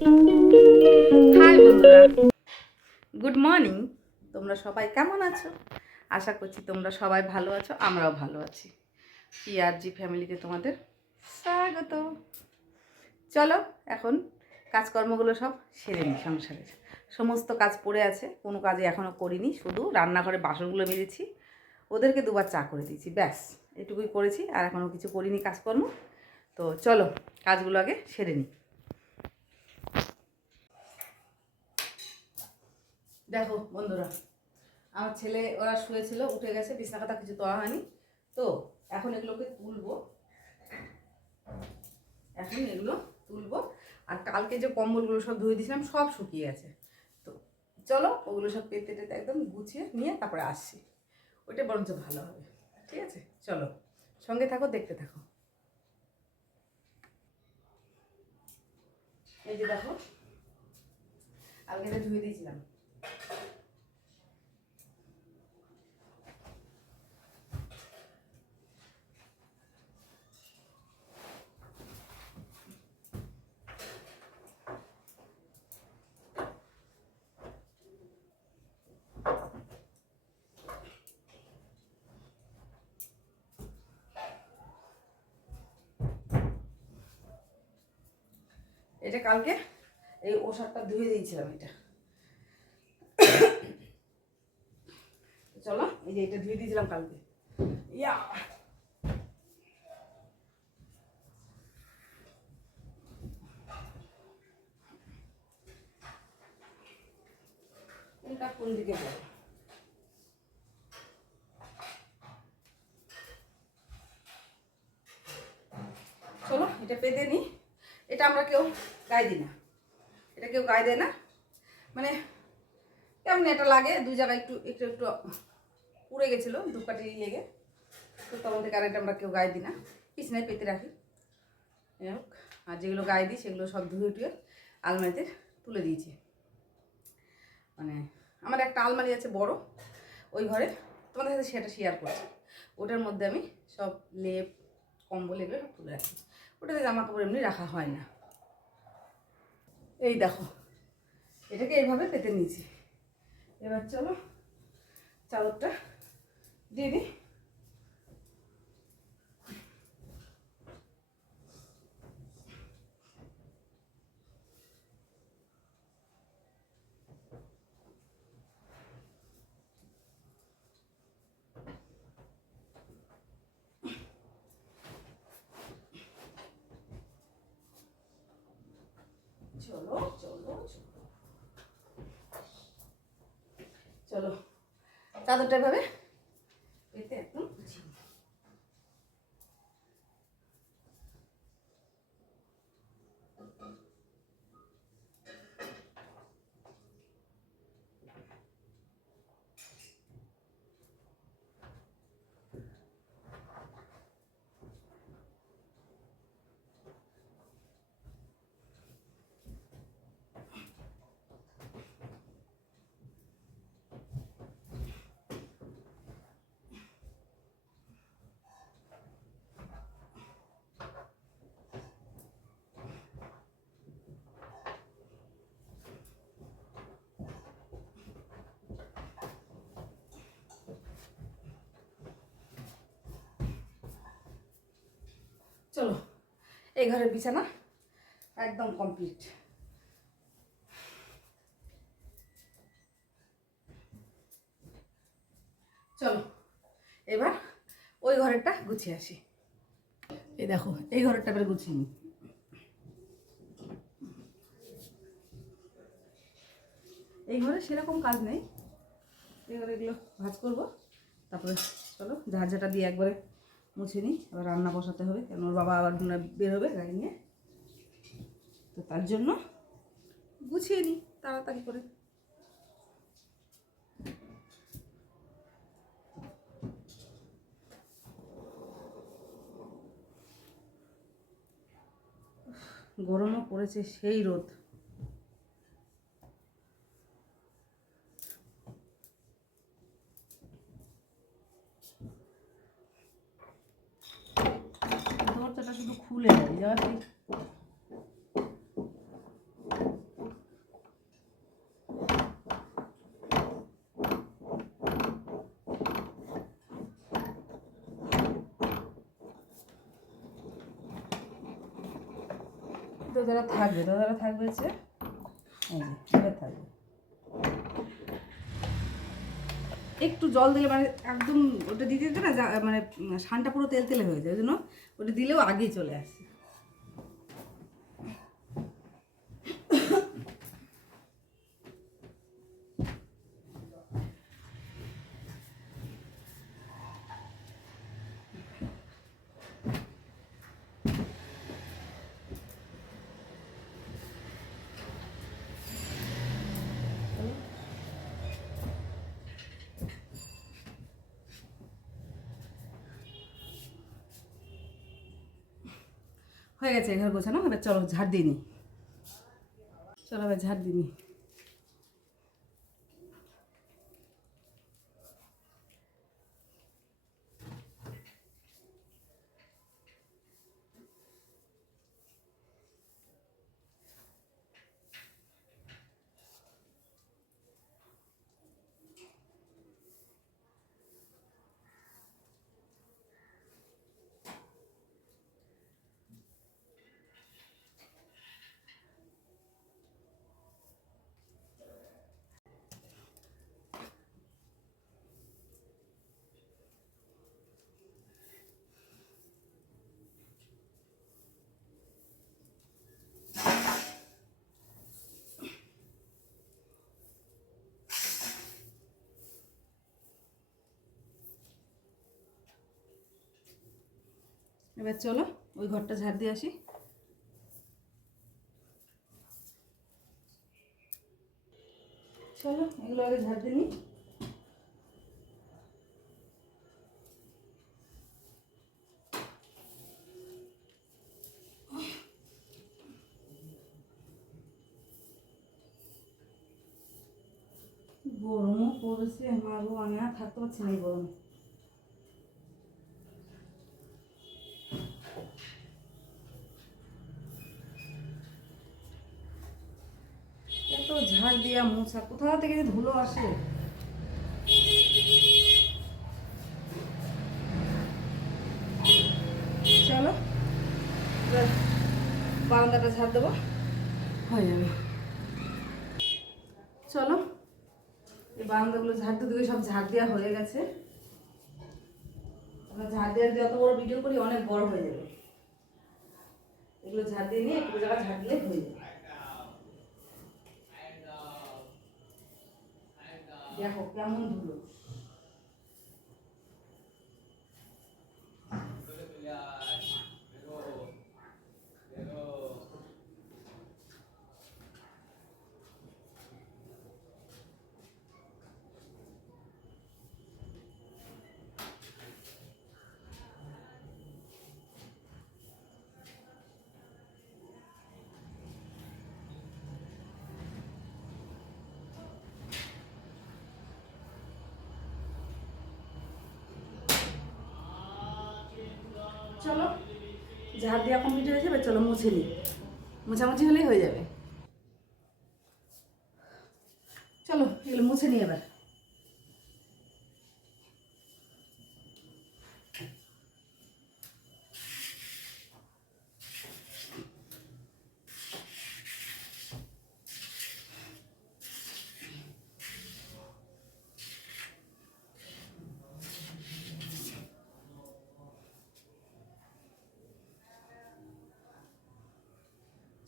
High বন্ধুরা, good morning. তোমরা সবাই কেমন আছো? আশা করছি তোমরা সবাই ভালো আছো, আমরাও ভালো আছি। পিআরজি ফ্যামিলিতে তোমাদের স্বাগত। চলো এখন কাজকর্মগুলো সব সেরে নিই। সংসারের সমস্ত কাজ পড়ে আছে, কোনো কাজে এখনও করিনি, শুধু রান্নাঘরে বাসনগুলো মেজেছি, ওদেরকে দুবার চা করে দিয়েছি, ব্যাস এটুকুই করেছি, আর এখনও কিছু করিনি কাজকর্ম। তো চলো কাজগুলো আগে সেরে নিই। দেখো বন্ধুরা, আমার ছেলে ওরা শুয়েছিল, উঠে গেছে, বিছনা পাতা কিছু তোলা হয়নি, তো এখন এগুলোকে তুলবো। আর কালকে যে কম্বলগুলো সব ধুয়ে দিয়েছিলাম সব শুকিয়ে গেছে, তো চলো ওগুলো সব পেতে টেতে একদম গুছিয়ে নিয়ে তারপরে আসছি, ওইটা বরঞ্চ ভালো হবে। ঠিক আছে, চলো সঙ্গে থাকো, দেখতে থাকো। এই যে দেখো, কালকে ধুয়ে দিয়েছিলাম। এটা কালকে এই ওষুধটা ধুয়ে দিয়েছিলাম, এটা চলো এই যে এটা ধুয়ে দিয়েছিলাম কালকে। ইয়া কোনটা কোন দিকে যাবে? চলো এটা পেতে নিই। এটা আমরা কেউ গায়ে দিই না, এটা কেউ গায়ে দেয় না, মানে কেমন এটা লাগে, দুই জায়গায় একটু একটু একটু পুড়ে গেছিলো ধূপকাঠি লেগে, তো তখন থেকে আর এটা আমরা কেউ গায়ে দিই না, বিছানায় পেতে রাখি। যাই হোক, আর যেগুলো গায়ে দিই সেগুলো সব ধুয়ে টুয়ে আলমারিতে তুলে দিয়েছি। মানে আমার একটা আলমারি আছে বড়, ওই ঘরে তোমাদের সাথে সেটা শেয়ার করছি, ওটার মধ্যে আমি সব লেপ কম্বল এগুলো সব তুলে রাখি, ওটাতে জামা কাপড় এমনি রাখা হয় না। এই দেখো, এটাকে এইভাবে পেতে নিয়েছি। এবার চলো চাদরটা দিয়ে দিই। চলো চলো চলো চলো চাদরটা এভাবে পেতে একদম গুছিয়ে নিই। চলো এই ঘরের বিছানা একদম কমপ্লিট। চলো এবার ওই ঘরেরটা গুছিয়ে আসি। এই দেখো, এই ঘরেরটা এবার গুছিয়ে নিই। এই ঘরে সেরকম কাজ নেই, এই ঘরে এগুলো ভাঁজ করবো, তারপরে চলো ঝাড়ঝাটা দিয়ে একবারে মুছে নিই। আবার রান্না বসাতে হবে, কেন ওর বাবা আবার বের হবে গাড়ি নিয়ে, তো তার জন্য গুছিয়ে নিই তাড়াতাড়ি করে। গরমও পড়েছে, সেই রোদ। দরজাটা শুধু খুলে যায়, তো যারা থাকবে তারা থাকবে হচ্ছে এই যে এবার থাকবে। একটু জল দিলে মানে একদম ওটা দিতে দিতে না মানে সানটা পুরো তেল তেলে হয়ে যায়, ওই জন্য ওটা দিলেও আগেই চলে আসে। হয়ে গেছে ঘর গোছানো, এবার চলো ঝাড় দিয়ে নিই। চলো এবার ঝাড় দিয়ে নিই। এবার চলো ওই ঘরটা ঝাড় দিয়ে আসি। চলো এগুলো আগে ঝাড় দিয়ে নিই। গরমও পড়েছে, মাগো আমি আর থাকতে পারছি না এই গরমে। এত ঝাড় দিয়া মোছা, কোথা থেকে যে ধুলো আসে। চলো এবার বারান্দাটা ঝাড় দেবো, হয়ে যাবে। চলো এই বারান্দাগুলো ঝাড় দিয়ে সব ঝাড় দেওয়া হয়ে গেছে। আমরা ঝাড় দেওয়ার যত বড় ভিডিও করি অনেক বড় হয়ে যাবে। এগুলো ঝাড় দিয়ে নিয়ে একটু জায়গা ঝাড় দিলে হয়ে যাবে। দেখো কেমন ধুলো। চলো ঝাড় দেওয়া কমপ্লিট হয়ে যাবে, চলো মুছে নিই। মোছামুছি হলেই হয়ে যাবে। চলো এগুলো মুছে নিই এবার।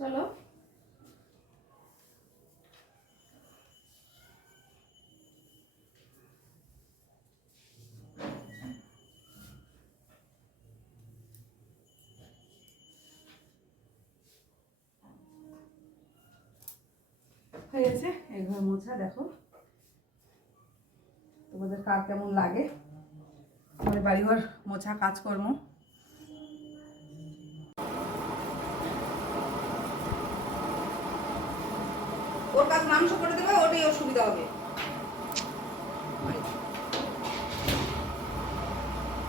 চলো হয়ে গেছে এই ঘর মোছা। দেখো তোমাদের কার কেমন লাগে আমাদের বাড়িঘর মোছা কাজকর্ম। ওর কাজ মাংস করে দেবে, ওটাই ওর সুবিধা হবে।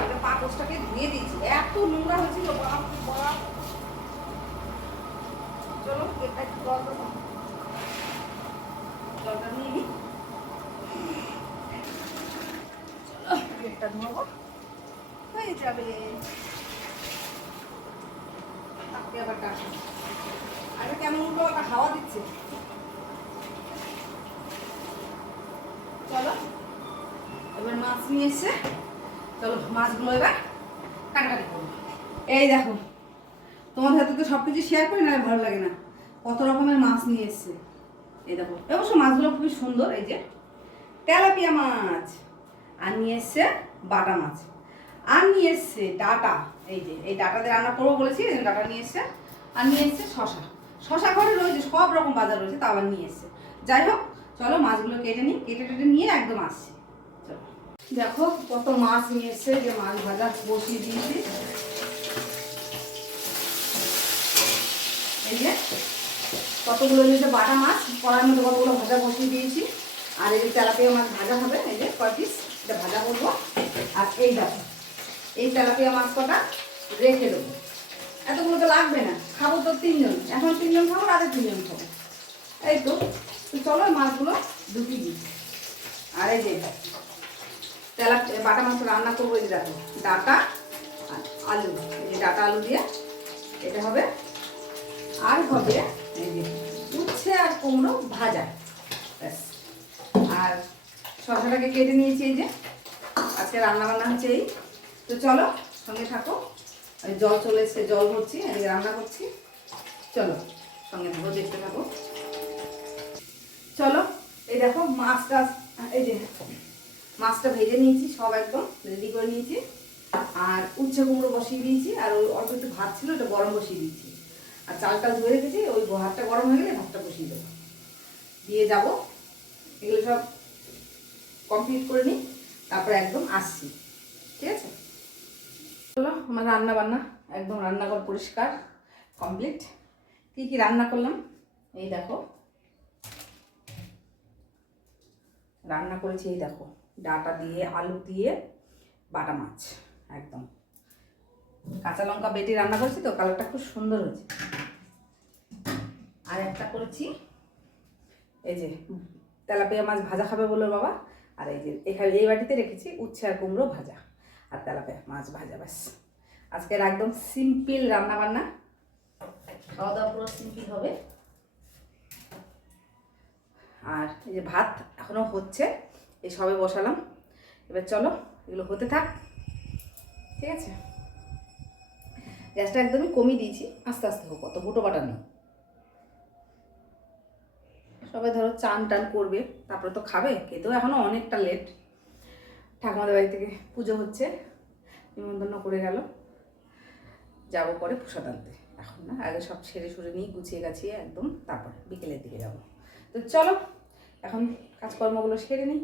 আমরা পাপোশটাকে ধুয়ে দিয়েছি, এত নোংরা হয়েছিল বাপ বাপ। চলো এটা একটু জল দেবো, জলটা নিয়ে নিই। চলো প্লেটটা ধোবো, হয়ে যাবে। তাকে আবার ডাকবো। কলটা হাওয়া দিচ্ছে। চলো এবার মাছ নিয়ে এসছে, চলো মাছগুলো এবার কাটাকাটি করবো। এই দেখো, তোমাদের হাতে তো সব কিছু শেয়ার করি না, ভালো লাগে না। কত রকমের মাছ নিয়ে এসছে এই দেখো। অবশ্য মাছগুলো খুবই সুন্দর। এই যে তেলাপিয়া মাছ, আর নিয়ে এসছে বাটা মাছ, আর নিয়ে এসছে ডাটা। এই যে এই ডাটা দিয়ে রান্না করবো বলেছি, ডাটা নিয়ে এসছে। আর নিয়ে এসছে শশা। শশা ঘরে রয়েছে, সব রকম বাজার রয়েছে, তা আবার নিয়ে এসছে। যাই হোক, চলো মাছগুলো কেটে নিই, কেটে টেটে নিয়ে একদম আসছি। চলো দেখো কত মাছ নিয়ে এসছে, যে মাছ ভাজা বসিয়ে দিয়েছি। এই যে কতগুলো নিয়েছে বাটা মাছ, কড়ার মধ্যে কতগুলো ভাজা বসিয়ে দিয়েছি। আর এই যে তেলাপিয়া মাছ ভাজা হবে, এই যে কয় পিস এটা ভাজা করবো। আর এই দেখো এই তেলাপিয়া মাছ কটা রেখে দেবো, এতগুলো তো লাগবে না, খাবো তো 3 জন, এখন 3 জন খাবো, রাতে 3 জন খাবো। এই তো চলো মাছগুলো ঢুকিয়ে দিই। আর এই যে তেলাপিয়া বাটা মাছ রান্না করবো, এই যে দেখো ডাটা আর আলু, এই যে ডাটা আলু দিয়ে এটা হবে। আর হবে এই যে উচ্ছে আর কুমড়ো ভাজা, ব্যাস। আর শশাটাকে কেটে নিয়েছি, এই যে আজকে রান্না বান্না হচ্ছে এই। তো চলো সঙ্গে থাকো, জল চলে এসছে, জল ভরছি, এই রান্না করছি। চলো সঙ্গে থাকো, দেখতে থাকো। চলো এই দেখো মাছটা, এই যে মাছটা ভেজে নিয়েছি, সব একদম রেডি করে নিয়েছি। আর উচ্ছে কুমড়ো বসিয়ে দিয়েছি, আর ওই অল্প একটু ভাত ছিল, ওটা গরম বসিয়ে দিয়েছি। আর চালটা ধুয়ে রেখেছি, ওই ভাতটা গরম হয়ে গেলে ভাতটা বসিয়ে দেবো, দিয়ে যাব। এগুলো সব কমপ্লিট করে নিই, তারপরে একদম আসছি, ঠিক আছে? চলো আমার রান্না বান্না একদম, রান্নাঘর পরিষ্কার কমপ্লিট। কী কী রান্না করলাম এই দেখো, রান্না করেছি এই দেখো ডাটা দিয়ে আলু দিয়ে বাটা মাছ, একদম কাঁচা লঙ্কা বেটে রান্না করেছি, তো কালারটা খুব সুন্দর হয়েছে। আর একটা করেছি এই যে তেলাপিয়া মাছ ভাজা খাবে বললো বাবা, আর এই যে এখানে এই বাটিতে রেখেছি উচ্ছে আর কুমড়ো ভাজা আর তেলাপিয়া মাছ ভাজা, ব্যাস। আজকের একদম সিম্পল রান্না বান্না, খাওয়া দাওয়া পুরো সিম্পল হবে। আর এই যে ভাত এখনো হচ্ছে, এই সবে বসালাম। এবার চলো এগুলো হতে থাক, ঠিক আছে? গ্যাসটা একদমই কমিয়ে দিয়েছি, আস্তে আস্তে হোক, অত বুটো বাটা নেই। সবাই ধরো চান টান করবে, তারপরে তো খাবে, খেতেও এখনও অনেকটা লেট। ঠাকুমাদের বাড়ি থেকে পুজো হচ্ছে, নিমন্ত্রণ করে গেল, যাবো পরে প্রসাদ আনতে। এখন না, আগে সব ছেড়ে সুরে নিয়ে গুছিয়ে গাছিয়ে একদম তারপর বিকেলের দিকে যাব। তো চলো এখন কাজকর্মগুলো সেরে নিই।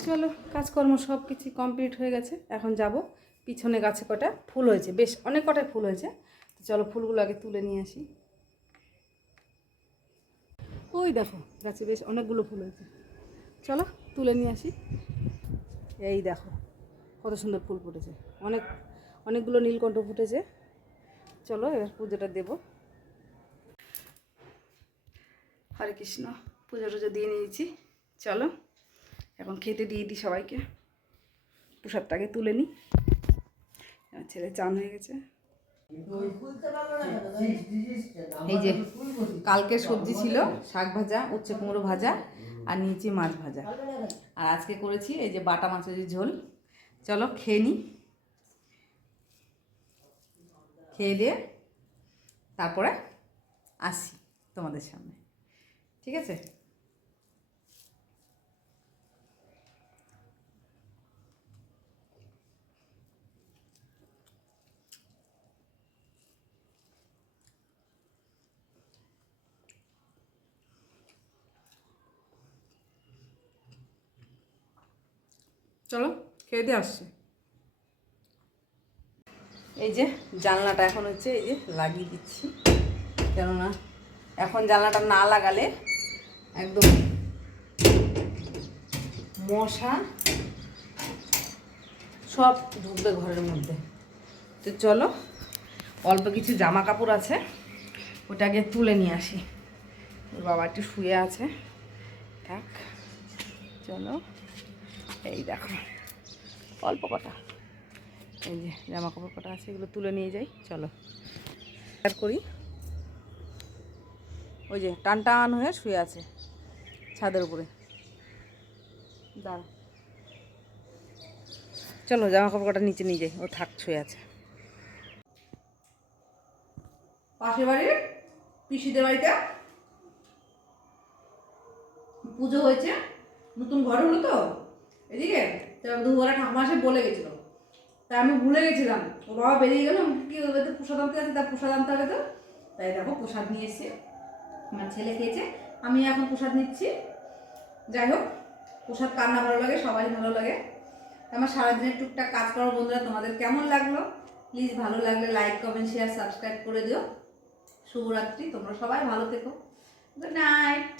চলো কাজকর্ম সব কিছু কমপ্লিট হয়ে গেছে, এখন যাব। পিছনে গাছে কটা ফুল হয়েছে, বেশ অনেক কটাই ফুল হয়েছে। তো চলো ফুলগুলো আগে তুলে নিয়ে আসি। ওই দেখো গাছে বেশ অনেকগুলো ফুল হয়েছে, চলো তুলে নিয়ে আসি। এই দেখো কত সুন্দর ফুল ফুটেছে, অনেকগুলো নীলকণ্ঠ ফুটেছে। চলো এবার পুজোটা দেব। হরে কৃষ্ণ, পুজো টুজো দিয়ে নিয়েছি, চলো এখন খেতে দিয়ে দিই সবাইকে। প্রসাদটাকে তুলে নিই, ছেলে চান হয়ে গেছে। এই যে কালকে সবজি ছিল শাক ভাজা, উচ্ছে কুমড়ো ভাজা, আর নিয়েছি মাছ ভাজা। আর আজকে করেছি এই যে বাটা মাছের ঝোল। চলো খেয়ে নিই, খেয়ে দিয়ে তারপরে আসি তোমাদের সামনে, ঠিক আছে? চলো খেয়ে দিয়ে আসছি। এই যে জানলাটা এখন হচ্ছে এই যে লাগিয়ে দিচ্ছি, কেননা এখন জানলাটা না লাগালে একদম মশা সব ঢুকবে ঘরের মধ্যে। তো চলো অল্প কিছু জামা কাপড় আছে, ওটাকে তুলে নিয়ে আসি। ওর বাবা একটু শুয়ে আছে, থাক। চলো এই দেখো অল্প কটা এই যে জামা কাপড় কটা আছে, এগুলো তুলে নিয়ে যাই। চলো আর করি। ওই যে টান টান হয়ে শুয়ে আছে ছাদের উপরে। দাঁড়া, চলো জামা কাপড় কটা নিচে নিয়ে যাই, ও থাক শুয়ে আছে। পাশের বাড়ির পিসিদের বাড়িতে পুজো হয়েছে, নতুন ঘর হলো তো এদিকে, দুপুরে ঠাকুমা এসে বলে গেছিলো, তা আমি ভুলে গেছিলাম। ও বাবা বেরিয়ে গেল, কি হবে তো প্রসাদ আনতে আছে, তার প্রসাদ আনতে হবে তো, তাই দেখো প্রসাদ নিয়ে এসে আমার ছেলে খেয়েছে, আমি এখন প্রসাদ নিচ্ছি। যাই হোক, প্রসাদ কার না ভালো লাগে, সবাই ভালো লাগে। আমার সারাদিনের টুকটাক কাজ করার বন্ধুরা তোমাদের কেমন লাগলো প্লিজ ভালো লাগলে লাইক কমেন্ট শেয়ার সাবস্ক্রাইব করে দিও। শুভরাত্রি, তোমরা সবাই ভালো থেকো, গুড নাইট।